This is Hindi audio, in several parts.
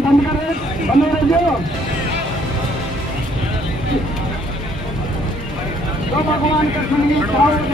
बंद कर तो भगवान कृष्ण की जाओ ले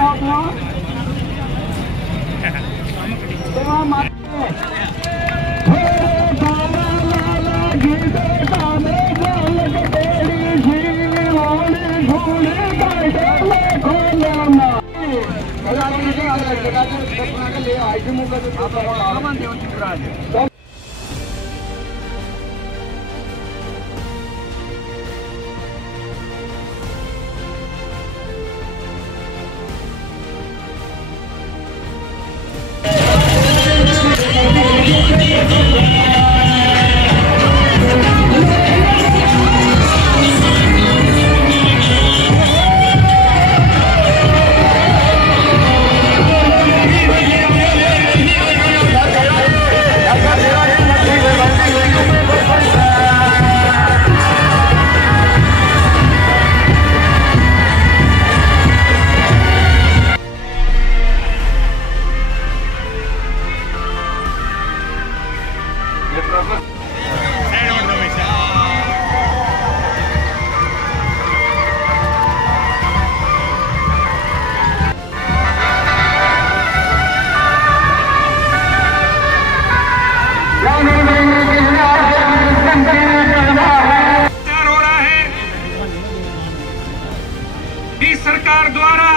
सरकार द्वारा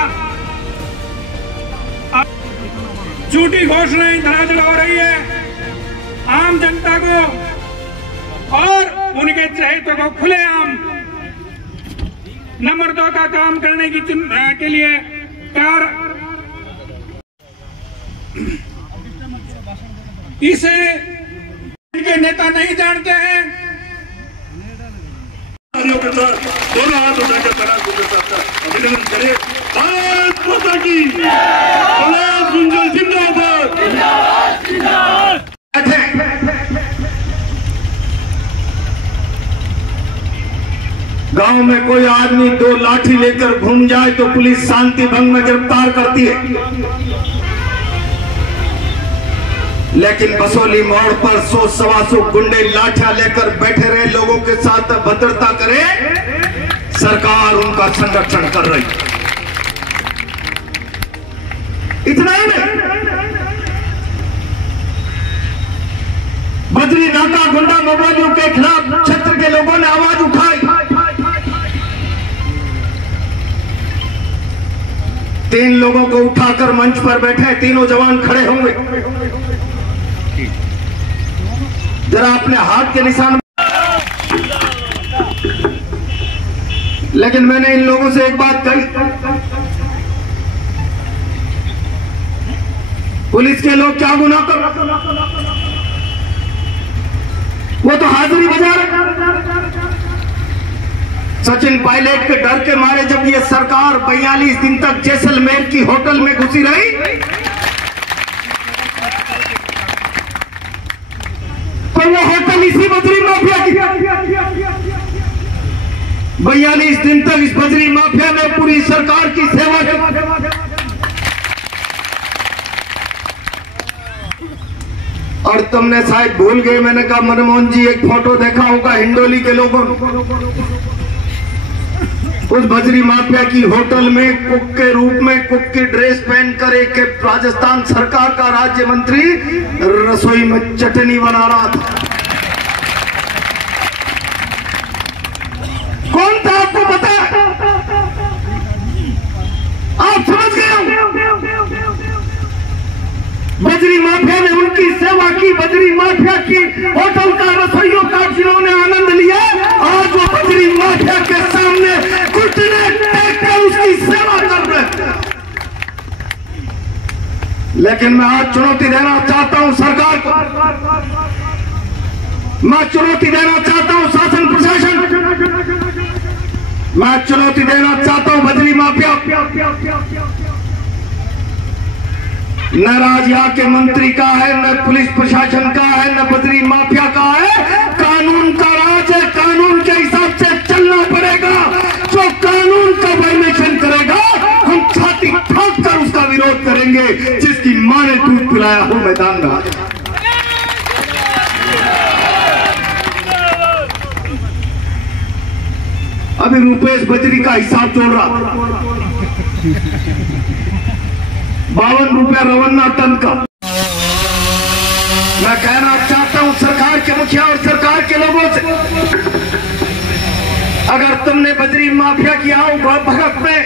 झूठी घोषणाएं धरातल हो रही है आम जनता को और उनके चहेतों को खुलेआम नंबर 2 का काम करने की के लिए इसे इनके नेता नहीं जानते हैं। दोनों हाथ उठाकर तलाक अभिनंदन करें। भारत माता की तलाक गुंजल जिंदाबाद। गांव में कोई आदमी 2 लाठी लेकर घूम जाए तो पुलिस शांति भंग में गिरफ्तार करती है, लेकिन बसोली मोड़ पर 100-125 गुंडे लाठियां लेकर बैठे रहे लोगों के साथ भद्रता करे, सरकार उनका संरक्षण कर रही। इतना ही नहीं, बद्री नाका गुंडा मोबाइलों के खिलाफ क्षेत्र के लोगों ने आवाज उठाई। 3 लोगों को उठाकर मंच पर बैठे, तीनों जवान खड़े होंगे, जरा अपने हाथ के निशान। लेकिन मैंने इन लोगों से एक बात कही, पुलिस के लोग क्या गुनाह कर, वो तो हाजिरी बजा रहे, सचिन पायलट के डर के मारे जब ये सरकार 42 दिन तक जैसलमेर की होटल में घुसी रही, तो वो होटल इसी बजरी माफिया की। 42 दिन तक इस बजरी माफिया ने पूरी सरकार की सेवा की। और तुमने शायद भूल गए, मैंने कहा मनमोहन जी एक फोटो देखा होगा हिंडोली के लोगों ने, उस बजरी माफिया की होटल में कुक के रूप में, कुक की ड्रेस पहनकर एक राजस्थान सरकार का राज्य मंत्री रसोई में चटनी बना रहा था। कौन था आपको पता है? आप समझ गए? बजरी माफिया ने उनकी सेवा की, बजरी माफिया की होटल का, रसोइयों का जिन्होंने आनंद लिया, आज वो बजरी माफिया के सामने घुटने टेक कर उसकी सेवा कर रहे। लेकिन मैं आज चुनौती देना चाहता हूं सरकार को, मैं चुनौती देना चाहता हूं शासन प्रशासन, मैं चुनौती देना चाहता हूं बजरी माफिया। न राज यहाँ के मंत्री का है, न पुलिस प्रशासन का है, न बजरी माफिया का है। कानून का राज है, कानून के हिसाब से चलना पड़ेगा। जो कानून का वायलेशन करेगा हम छाती ठोक कर उसका विरोध करेंगे। जिसकी मां ने दूध पिलाया हो मैदान में। अभी रुपेश बजरी का हिसाब जोड़ रहा, 52 रुपया रवन्ना टन का। मैं कहना चाहता हूं सरकार के मुखिया और सरकार के लोगों से, अगर तुमने बजरी माफिया की आओ भगत में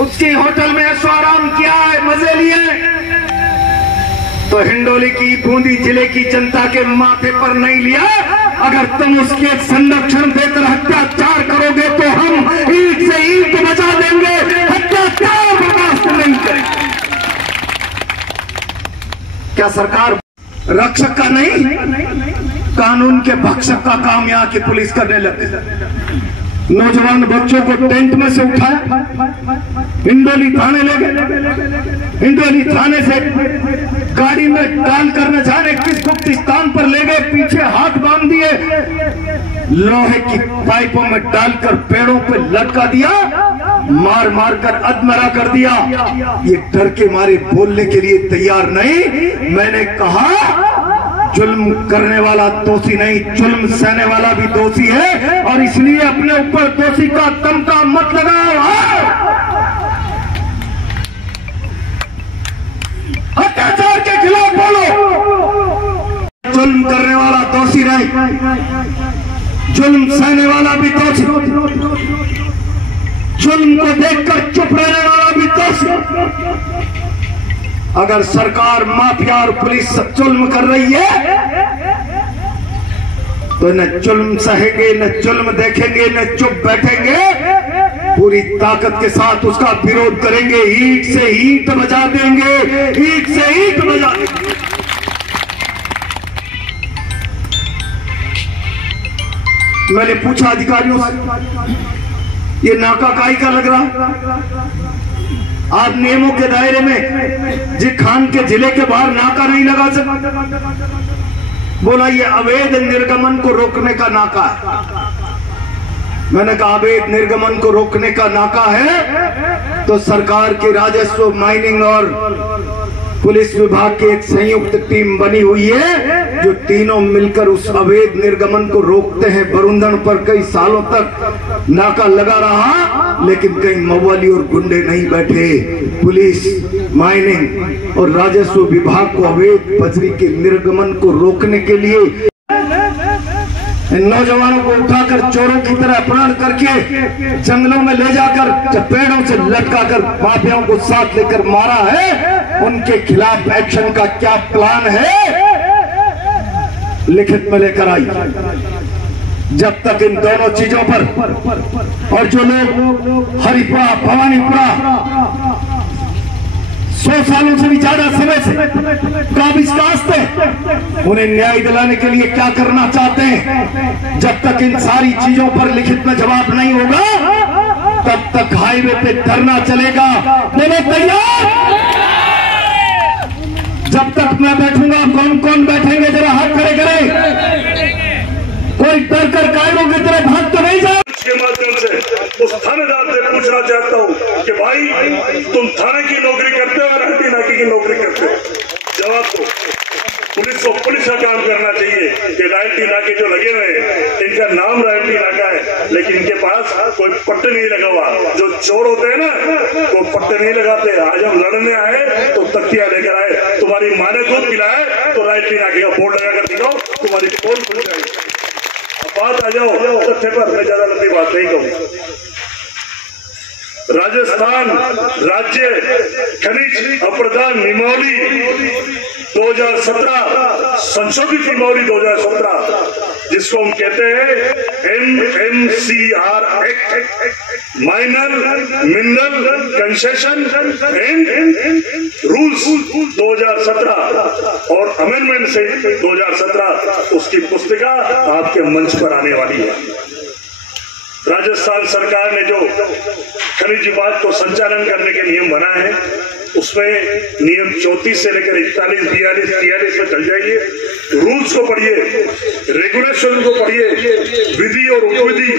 उसकी होटल में ऐशो आराम किया है, मजे लिए, तो हिंडोली की बूंदी जिले की जनता के माथे पर नहीं लिया। अगर तुम उसके संरक्षण देकर अत्याचार करोगे तो हम ईंट से ईंट बचा देंगे, अत्याचार बर्दाश्त नहीं करेंगे। क्या सरकार रक्षक का नहीं, कानून के भक्षक का काम यहाँ की पुलिस करने लगे। नौजवान बच्चों को टेंट में से उठाया, हिंडोली थाने ले गए, हिंडोली थाने से गाड़ी में डाल कर न जाने किस गुप्त स्थान पर ले गए, पीछे हाथ बांध दिए, लोहे की पाइपों में डालकर पेड़ों पे लटका दिया, मार मार कर अधमरा कर दिया। ये डर के मारे बोलने के लिए तैयार नहीं। मैंने कहा जुल्म करने वाला दोषी नहीं, जुल्म सहने वाला भी दोषी है, और इसलिए अपने ऊपर दोषी का तमगा मत लगाओ। अत्याचार के खिलाफ बोलो। जुल्म करने वाला दोषी नहीं, जुल्म सहने वाला भी दोषी, जुल्म को देखकर चुप रहने वाला भी दोषी। अगर सरकार, माफिया और पुलिस जुल्म कर रही है तो न जुल्म सहेंगे, न जुल्म देखेंगे, न चुप बैठेंगे, पूरी ताकत के साथ उसका विरोध करेंगे। ईंट से ईंट बजा देंगे, ईंट से ईंट बजा देंगे। मैंने पूछा अधिकारियों से, ये नाका काई का लग रहा? आप नियमों के दायरे में जी खान के जिले के बाहर नाका नहीं लगा सकते। बोला ये अवैध निर्गमन को रोकने का नाका है। मैंने कहा अवैध निर्गमन को रोकने का नाका है तो सरकार के राजस्व, माइनिंग और पुलिस विभाग की एक संयुक्त टीम बनी हुई है जो तीनों मिलकर उस अवैध निर्गमन को रोकते हैं। बरुंदन पर कई सालों तक नाका लगा रहा, लेकिन कहीं मवाली और गुंडे नहीं बैठे। पुलिस, माइनिंग और राजस्व विभाग को अवैध बजरी के निर्गमन को रोकने के लिए इन नौजवानों को उठाकर चोरों की तरह अपहरण करके जंगलों में ले जाकर पेड़ों से लटकाकर माफियाओं को साथ लेकर मारा है। उनके खिलाफ एक्शन का क्या प्लान है लिखित में लेकर आई। जब तक इन दोनों चीजों पर, और जो लोग हरिपुरा, भवानीपुरा, 100 सालों से भी ज्यादा समय से काबिज कास्ट है, उन्हें न्याय दिलाने के लिए क्या करना चाहते हैं। जब तक इन सारी चीजों पर लिखित में जवाब नहीं होगा तब तक हाईवे पे धरना चलेगा। बोले तैयार? जब तक मैं बैठूंगा कौन कौन बैठेंगे, जरा हाथ खड़े करें। कोई डर कर कायरों की तरह भाग तो नहीं जाए। के माध्यम से उस थानेदार से पूछना चाहता हूं कि भाई तुम थाने की नौकरी करते हो या रहती नाकी की नौकरी करते हो? जवाब दो। पुलिस को पुलिस का काम करना चाहिए कि रॉयल्टी नाके जो लगे हुए हैं इनका नाम रॉयल्टी नाका है, लेकिन इनके पास कोई पट्टे नहीं लगा हुआ। जो चोर होते हैं ना वो पट्टे नहीं लगाते। आज हम लड़ने आए तो तख्तियां लेकर आए, तुम्हारी माँ ने दूध पिलाया तो रॉयल्टी नाके का बोर्ड लगाकर दिखाओ, तुम्हारी पोल खुल जाएगी। बात आ जाओ तथ्य पर, मैं ज्यादा लंबी बात नहीं कहूँ। राजस्थान राज्य खनिज अप्रदान नियमावली 2017 संशोधित नियमावली 2017 जिसको हम कहते हैं MMCR act, minor mineral concession and rules 2017 और अमेंडमेंट से 2017, उसकी पुस्तिका आपके मंच पर आने वाली है। राजस्थान सरकार ने जो खनिज विभाग को संचालन करने के नियम बनाए हैं उसमें नियम 34 से लेकर 41, 42, 43 में चल जाइए। रूल्स को पढ़िए, रेगुलेशन को पढ़िए, विधि और उपविधि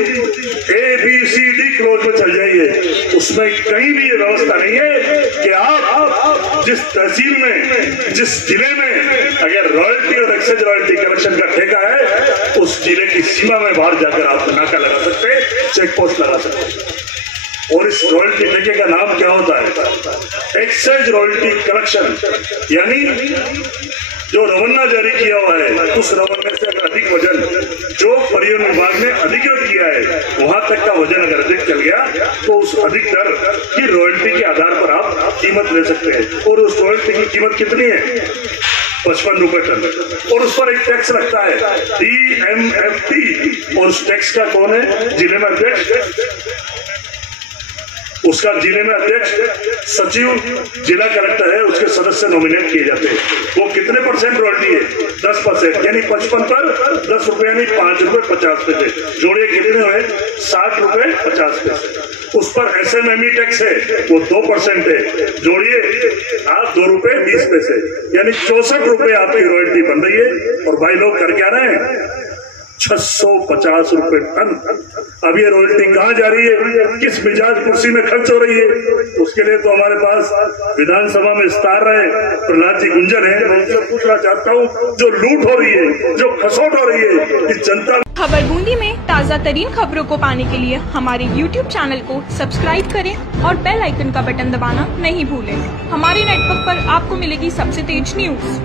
ABCD क्लोज में चल जाइए। उसमें कहीं भी ये व्यवस्था नहीं है कि आप जिस तहसील में, जिस जिले में अगर रॉयल्टी और एक्साइज रॉयल्टी कलेक्शन का ठेका है उस जिले की सीमा में बाहर जाकर आप नाका लगा सकते, चेक पोस्ट लगा सकते। और इस रॉयल्टी ठेके का नाम क्या होता है? एक्साइज रॉयल्टी कलेक्शन, यानी जो रवन्ना जारी किया हुआ है उस रवन्ने से अगर अधिक वजन जो परिवहन विभाग ने अधिकृत किया है वहां तक का वजन अगर अधिक चल गया तो उस अधिक दर की रॉयल्टी के आधार पर आप कीमत ले सकते हैं। और उस रॉयल्टी की कीमत कितनी है? 55 रुपए टन। और उस पर एक टैक्स लगता है DMFT, और उस टैक्स का कौन है? जिले में अध्यक्ष। उसका जिले में अध्यक्ष, सचिव, जिला कलेक्टर है, उसके सदस्य नॉमिनेट किए जाते हैं। वो कितने परसेंट रॉयल्टी है? 10%, यानी 55 पर 10 रुपए यानी 5 रुपए 50 पैसे। जोड़िए कितने हुए? 60 रुपए 50 पैसे। उस पर SMME टैक्स है वो 2% है, जोड़िए आप 2 रुपए 20 पैसे, यानी 64 रुपए आपकी रॉयल्टी बन रही है। और भाई लोग कर क्या रहे हैं? 650 रुपए टन। अब ये रॉयल्टी कहाँ जा रही है? किस मिजाज कुर्सी में खर्च हो रही है? उसके लिए तो हमारे पास विधानसभा में स्टार रहे प्रहलाद जी गुंजन है। मैं उनसे पूछना चाहता हूँ, जो लूट हो रही है, जो खसोट हो रही है इस जनता। खबर बूंदी में ताज़ा तरीन खबरों को पाने के लिए हमारे YouTube चैनल को सब्सक्राइब करें और बेल आइकन का बटन दबाना नहीं भूलें। हमारे नेटवर्क पर आपको मिलेगी सबसे तेज न्यूज।